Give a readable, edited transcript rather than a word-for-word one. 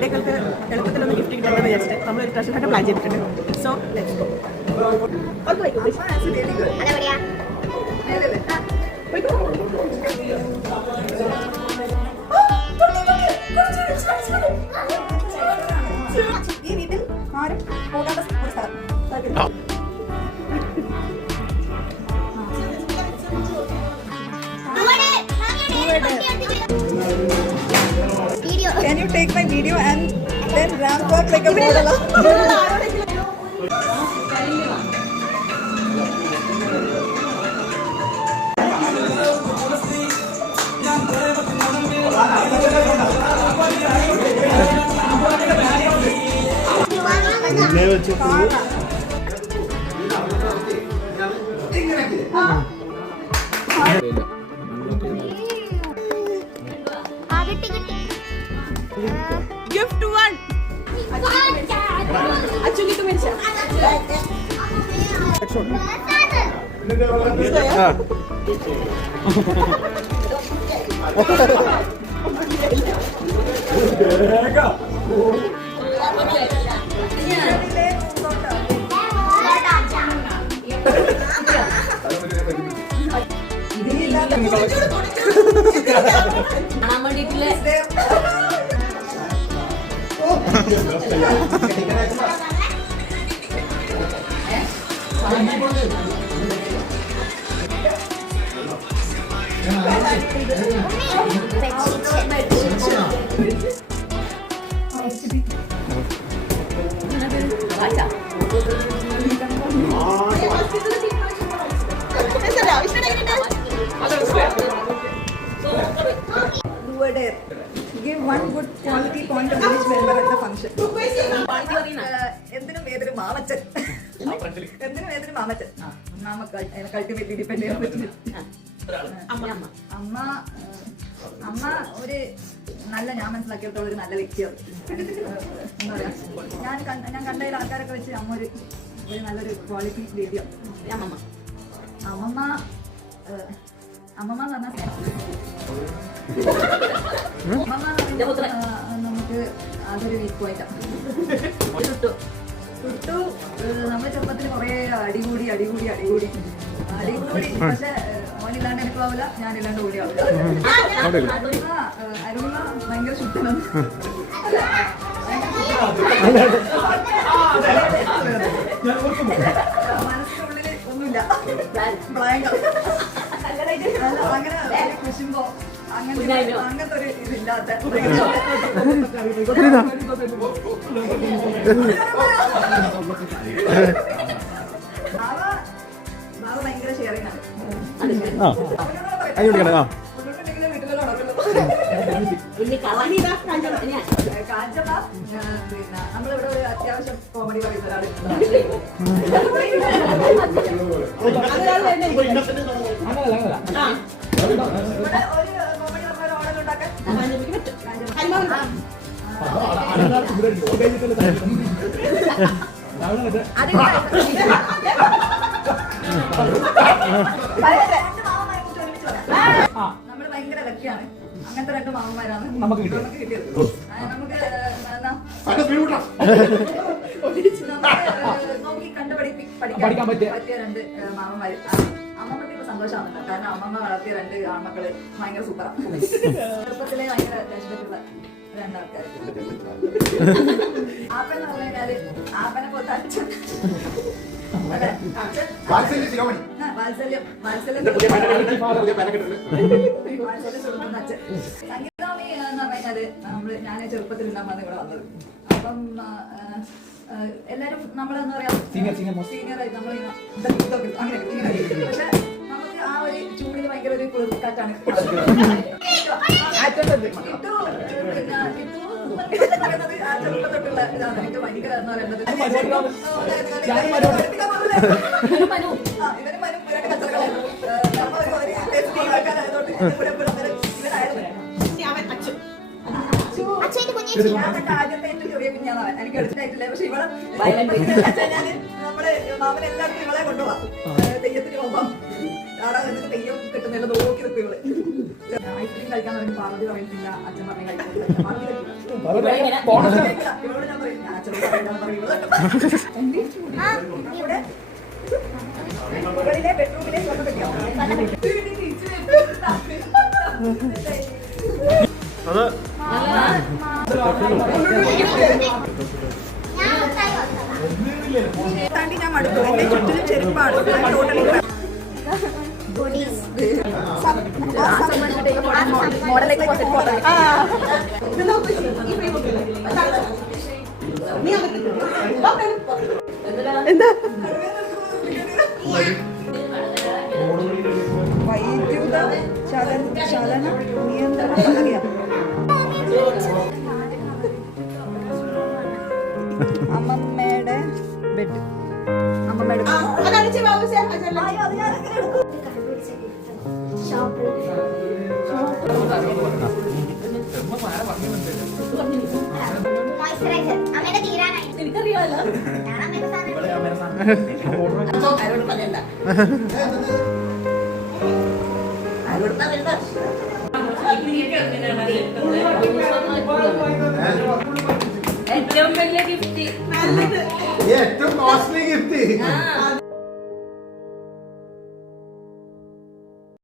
ബർത്ത്ഡേകൾക്ക് എളുപ്പത്തിലൊന്ന് gift കിട്ടുമെന്ന് വിചാരിച്ചിട്ട് നമ്മളൊരു ട്രഷർ ഹണ്ട് പ്ലാൻ ചെയ്തിട്ടുണ്ട്. So let's go. ഈ വീട്ടിൽ ആരും പോകാത്ത ഒരു സ്ഥലം. Can you take my video and then ramp walk like a model? Gift one. Actually to mention. Give one good quality point of each member at the function. എന്തിനും ഏതൊരു മാമച്ചൻ, എന്തിനും ഏതൊരു മാമച്ചൻ. കൾട്ടിവേറ്റ് ഡിപ്പെൻഡ് ചെയ്യാൻ പറ്റില്ല. അമ്മ ഒരു നല്ല, ഞാൻ മനസ്സിലാക്കിയിടത്തോളം ഒരു നല്ല വ്യക്തിയാണ്. എന്താ പറയാ, ഞാൻ കണ്ടതിൽ ആൾക്കാരൊക്കെ വെച്ച് അമ്മ ഒരു നല്ലൊരു ക്വാളിറ്റി ലേഡിയാണ്. അമ്മമ്മ എന്ന് പറഞ്ഞാൽ നമുക്ക് അതൊരു വീക്ക് പോയിന്റാണ്. ടുട്ടു നമ്മുടെ ചെറുപ്പത്തിൽ കുറെ അടികൂടി. പക്ഷെ ഓനില്ലാണ്ട് എനിക്ക് ആവില്ല, ഞാനില്ലാണ്ട് കൂടി ആവില്ല. അരുണിമ ഭയങ്കര ശുദ്ധനാണ്. മനസ്സിനുള്ളില് ഒന്നുമില്ല, ഭയങ്കര അങ്ങനെ കൃഷിമ്പോ അങ്ങനത്തെ ഒരു ഇതില്ലാത്ത ഭയങ്കര ഷെയറിംഗ് ആണ്. കാഞ്ചപ്പ പിന്നെ നമ്മളിവിടെ ഒരു അത്യാവശ്യം കോമഡി പറയുന്ന ഒരാളുണ്ട്. നമ്മള് ഭയങ്കര ലക്കിയാണ്, അങ്ങനത്തെ രണ്ട് മാമന്മാരാണ് നമുക്ക് കിട്ടിയത്. നമുക്ക് നോക്കി കണ്ടു പഠിക്കാൻ പറ്റിയ രണ്ട് മാമന്മാര്. അമ്മമ്മക്ക് ഇപ്പൊ സന്തോഷമാണല്ലോ, കാരണം അമ്മമ്മ വളർത്തിയ രണ്ട് ആൺമക്കള് ഭയങ്കര സൂപ്പറാണ്. ചെറുപ്പത്തിലെ ഭയങ്കര ദേഷ്യപ്പെട്ടുള്ള രണ്ടാൾക്കാർ. ആപ്പന്ന് പറഞ്ഞു കഴിഞ്ഞാല് ആപ്പനെ പോലത്തെ അച്ഛൻ, വാത്സല്യം കൊടുക്കുന്ന അച്ഛൻ. സംഗീതാമി എന്ന് പറഞ്ഞാല് ഞാൻ ചെറുപ്പത്തിൽ ഉണ്ടാകുമ്പോൾ ഇവിടെ വന്നത്. അപ്പം എല്ലാരും നമ്മളെന്താ പറയാ സീനിയറായി നമ്മൾ അങ്ങനെ. പക്ഷെ നമുക്ക് ആ ഒരു ചൂടിന് ഭയങ്കര ഒരു കുളിർക്കാറ്റാണ്. പറയുന്നത് ആ ചെറുപ്പം തൊട്ടുള്ള ഇതാണ്. എനിക്ക് ഭയങ്കര എന്ന് പറയുന്നത് ഇവര് മനു ഇവരുടെ കച്ചറകളായിരുന്നു. ആദ്യത്തെ ചെറിയ കുഞ്ഞാണ് അവൻ, എനിക്ക് എടുത്തിട്ടായിട്ടില്ല. പക്ഷെ ഇവളെ നമ്മള് മാമൻ എല്ലാവർക്കും ഇവളെ കൊണ്ടുപോവാം തെയ്യത്തിന് പോകുമ്പം. അവിടെ എന്നിട്ട് തെയ്യം കിട്ടുന്നില്ല, നോക്കി നിൽക്കും ഇവള്. ഐസ്ക്രീം കഴിക്കാൻ പറഞ്ഞ് പാർവതി പറയുന്നില്ല, അച്ഛൻ പറഞ്ഞ് കഴിക്കുന്നില്ല. ഇവളോട് ഞാൻ പറയും, ഞാൻ അച്ഛനോട് പറയില്ലെന്ന് പറയും. ഇവിടെ മുകളിലെ ബെഡ്റൂമിലെ സ്വർണ്ണ പെട്ടിയാണ്. അത് താണ്ടി ഞാൻ മടുത്തു. എന്റെ ചുറ്റിലും ചെരുപ്പാണ്. ടോട്ടലി മോഡലേക്ക് എന്താ വൈദ്യുത ചലന നിയന്ത്രണ അമ്മമ്മയുടെ ബെഡ്. അമ്മമ്മയുടെ അമ്മയുടെ തീരാനായി എനിക്കറിയാമല്ലോ ഞാൻ അമ്മയുടെ ആരോട് പറയണ്ട ഏറ്റവും വലിയ ഗിഫ്റ്റ് ഏറ്റവും കോസ്റ്റ്ലി ഗിഫ്റ്റ്